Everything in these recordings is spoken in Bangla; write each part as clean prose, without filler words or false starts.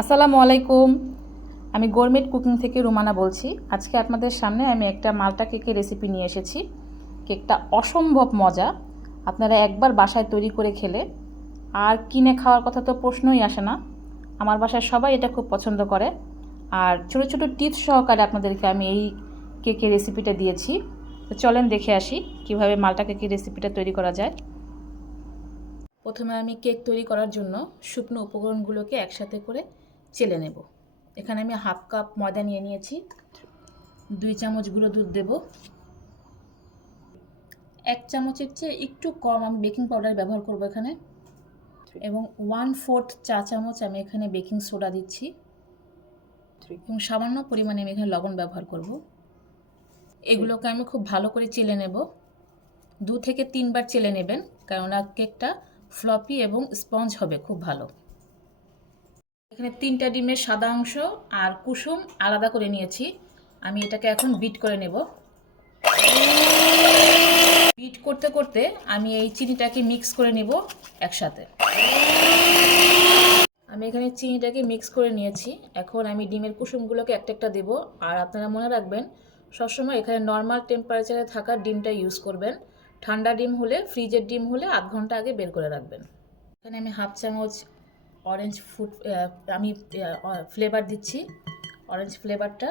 আসসালামু আলাইকুম। আমি গোরমেট কুকিং থেকে রুমানা বলছি। আজকে আপনাদের সামনে আমি একটা মাল্টা কেকের রেসিপি নিয়ে এসেছি। কেকটা অসম্ভব মজা। আপনারা একবার বাসায় তৈরি করে খেলে আর কিনে খাওয়ার কথা তো প্রশ্নই আসে না। আমার বাসায় সবাই এটা খুব পছন্দ করে। আর ছোটো ছোটো টিপস সহকারে আপনাদেরকে আমি এই কেকের রেসিপিটা দিয়েছি। তো চলেন দেখে আসি কিভাবে মাল্টা কেকের রেসিপিটা তৈরি করা যায়। প্রথমে আমি কেক তৈরি করার জন্য শুকনো উপকরণগুলোকে একসাথে করে চেলে নেব। এখানে আমি হাফ কাপ ময়দা নিয়ে নিয়েছি, 2 চামচ গুঁড়ো দুধ দেব, 1 চামচের চেয়ে একটু কম আমি বেকিং পাউডার ব্যবহার করব এখানে, এবং 1/4 চা চামচ আমি এখানে বেকিং সোডা দিচ্ছি, এবং সামান্য পরিমাণে আমি এখানে লবণ ব্যবহার করব। এগুলোকে আমি খুব ভালো করে চেলে নেব। 2 থেকে 3 বার চেলে নেবেন, কেননা কেকটা ফ্লপি এবং স্পঞ্জ হবে খুব ভালো। এখানে 3টা ডিমের সাদা অংশ আর কুসুম আলাদা করে নিয়েছি। আমি এটাকে এখন বিট করে নেব। বিট করতে করতে আমি এই চিনিটাকে মিক্স করে নেব একসাথে। আমি এখানে চিনিটাকে মিক্স করে নিয়েছি। এখন আমি ডিমের কুসুমগুলোকে একটা একটা দেব। আর আপনারা মনে রাখবেন, সবসময় এখানে নর্মাল টেম্পারেচারে থাকা ডিমটা ইউজ করবেন। ঠান্ডা ডিম হলে, ফ্রিজের ডিম হলে আধ ঘন্টা আগে বের করে রাখবেন। এখানে আমি হাফ চামচ অরেঞ্জ ফুড আমি ফ্লেভার দিচ্ছি, অরেঞ্জ ফ্লেভারটা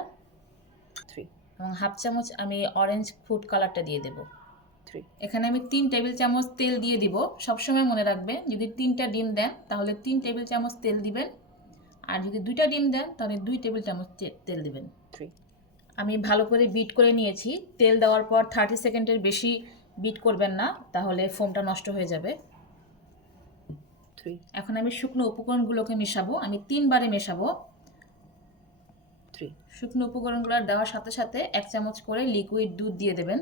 3, এবং হাফ চামচ আমি অরেঞ্জ ফুড কালারটা দিয়ে দেব 3। এখানে আমি 3 টেবিল চামচ তেল দিয়ে দিব। সবসময় মনে রাখবেন, যদি 3টা ডিম দেন তাহলে 3 টেবিল চামচ তেল দিবেন, আর যদি 2টা ডিম দেন তাহলে 2 টেবিল চামচ তেল দিবেন 3। আমি ভালো করে বিট করে নিয়েছি। তেল দেওয়ার পর 30 সেকেন্ডের বেশি বিট করবেন না, তাহলে ফোমটা নষ্ট হয়ে যাবে। এখন আমি শুকনো উপকরণগুলোকে মেশাবো। আমি 3 বারে মেশাবো। শুকনো উপকরণগুলো দেওয়ার সাথে সাথে 1 চামচ করে লিকুইড দুধ দিয়ে দেবেন,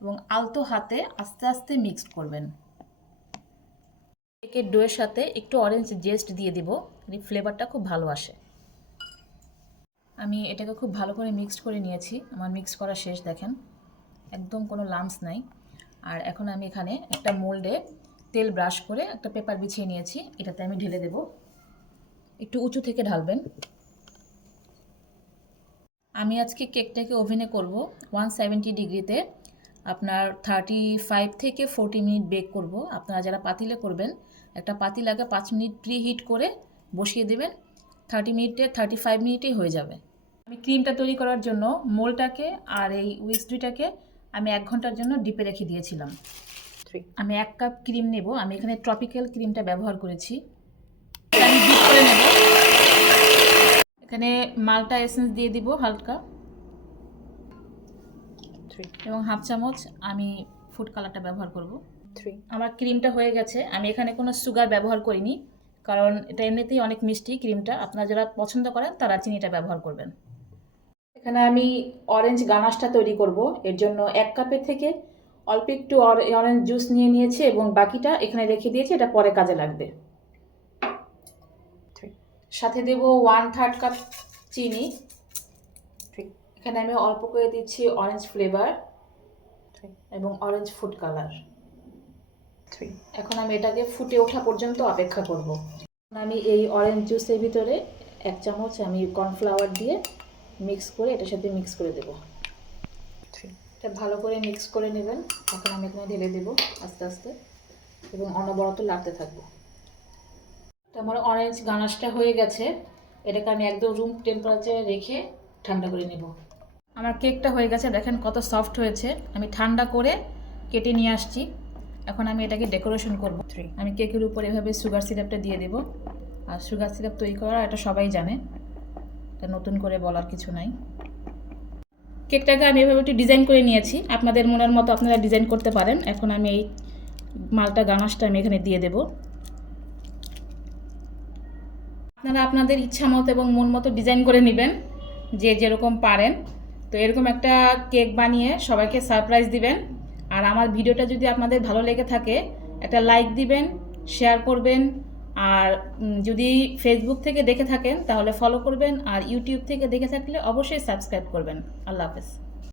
এবং আলতো হাতে আস্তে আস্তে মিক্স করবেন। কেকের ডোয়ের সাথে একটু অরেঞ্জ জেস্ট দিয়ে দিব, এই ফ্লেভারটা খুব ভালো আসে। আমি এটাকে খুব ভালো করে মিক্সড করে নিয়েছি। আমার মিক্স করা শেষ, দেখেন একদম কোনো লাম্পস নাই। আর এখন আমি এখানে একটা মোল্ডে তেল ব্রাশ করে একটা পেপার বিছিয়ে নিয়েছি, এটাতে আমি ঢেলে দেব। একটু উঁচু থেকে ঢালবেন। আমি আজকে কেকটাকে ওভেনে করব 170 ডিগ্রিতে। আপনার 35 থেকে 40 মিনিট বেক করব। আপনারা যারা পাতিলে করবেন, একটা পাতিল আগে 5 মিনিট প্রি হিট করে বসিয়ে দেবেন। 35 মিনিটেই হয়ে যাবে। আমি ক্রিমটা তৈরি করার জন্য মোলটাকে আর এই উইস্কটাকে আমি 1 ঘন্টার জন্য ডিপে রেখে দিয়েছিলাম। আমি 1 কাপ ক্রিম নেব। আমি এখানে ট্রপিক্যাল ক্রিমটা ব্যবহার করেছি। আমি ডিপ করে নেব। এখানে মাল্টা এসেন্স দিয়ে দিব হালকা, এবং হাফ চামচ আমি ফুড কালারটা ব্যবহার করব 3। আমার ক্রিমটা হয়ে গেছে। আমি এখানে কোনো সুগার ব্যবহার করিনি, কারণ এটা এমনিতেই অনেক মিষ্টি ক্রিমটা। আপনারা যারা পছন্দ করেন তারা চিনিটা ব্যবহার করবেন। এখানে আমি অরেঞ্জ গানাশটা তৈরি করব। এর জন্য 1 কাপের থেকে অল্প একটু অরেঞ্জ জুস নিয়ে নিয়েছি, এবং বাকিটা এখানে রেখে দিয়েছি, এটা পরে কাজে লাগবে। সাথে দেব 1/3 কাপ চিনি। এখানে আমি অল্প করে দিচ্ছি অরেঞ্জ ফ্লেভার এবং অরেঞ্জ ফুড কালার 3। এখন আমি এটাকে ফুটে ওঠা পর্যন্ত অপেক্ষা করব। আমি এই অরেঞ্জ জুসের ভিতরে 1 চামচ আমি কর্নফ্লাওয়ার দিয়ে মিক্স করে এটার সাথে মিক্স করে দেব। এটা ভালো করে মিক্স করে নেবেন। এখন আমি এখানে ঢেলে দেব আস্তে আস্তে, এবং অনবরত নাড়তে থাকবো। আমার অরেঞ্জ গানাশটা হয়ে গেছে। এটাকে আমি একদম রুম টেম্পারেচারে রেখে ঠান্ডা করে নেব। আমার কেকটা হয়ে গেছে, দেখেন কত সফট হয়েছে। আমি ঠান্ডা করে কেটে নিয়ে আসছি। এখন আমি এটাকে ডেকোরেশন করব। আমি কেকের উপরে এভাবে সুগার সিরাপটা দিয়ে দেব। আর সুগার সিরাপ তৈরি করা এটা সবাই জানে, এটা নতুন করে বলার কিছু নাই। কেকটাকে আমি এভাবে একটু ডিজাইন করে নিয়েছি। আপনাদের মনের মতো আপনারা ডিজাইন করতে পারেন। এখন আমি এই মালটা গানাশটা আমি এখানে দিয়ে দেব। আপনারা আপনাদের ইচ্ছা মতো এবং মন মতো ডিজাইন করে নেবেন, যে যেরকম পারেন। তো এরকম একটা কেক বানিয়ে সবাইকে সারপ্রাইজ দিবেন। আর আমার ভিডিওটা যদি আপনাদের ভালো লেগে থাকে, একটা লাইক দিবেন, শেয়ার করবেন। আর যদি ফেসবুক থেকে দেখে থাকেন তাহলে ফলো করবেন, আর ইউটিউব থেকে দেখে থাকলে অবশ্যই সাবস্ক্রাইব করবেন। আল্লাহ হাফেজ।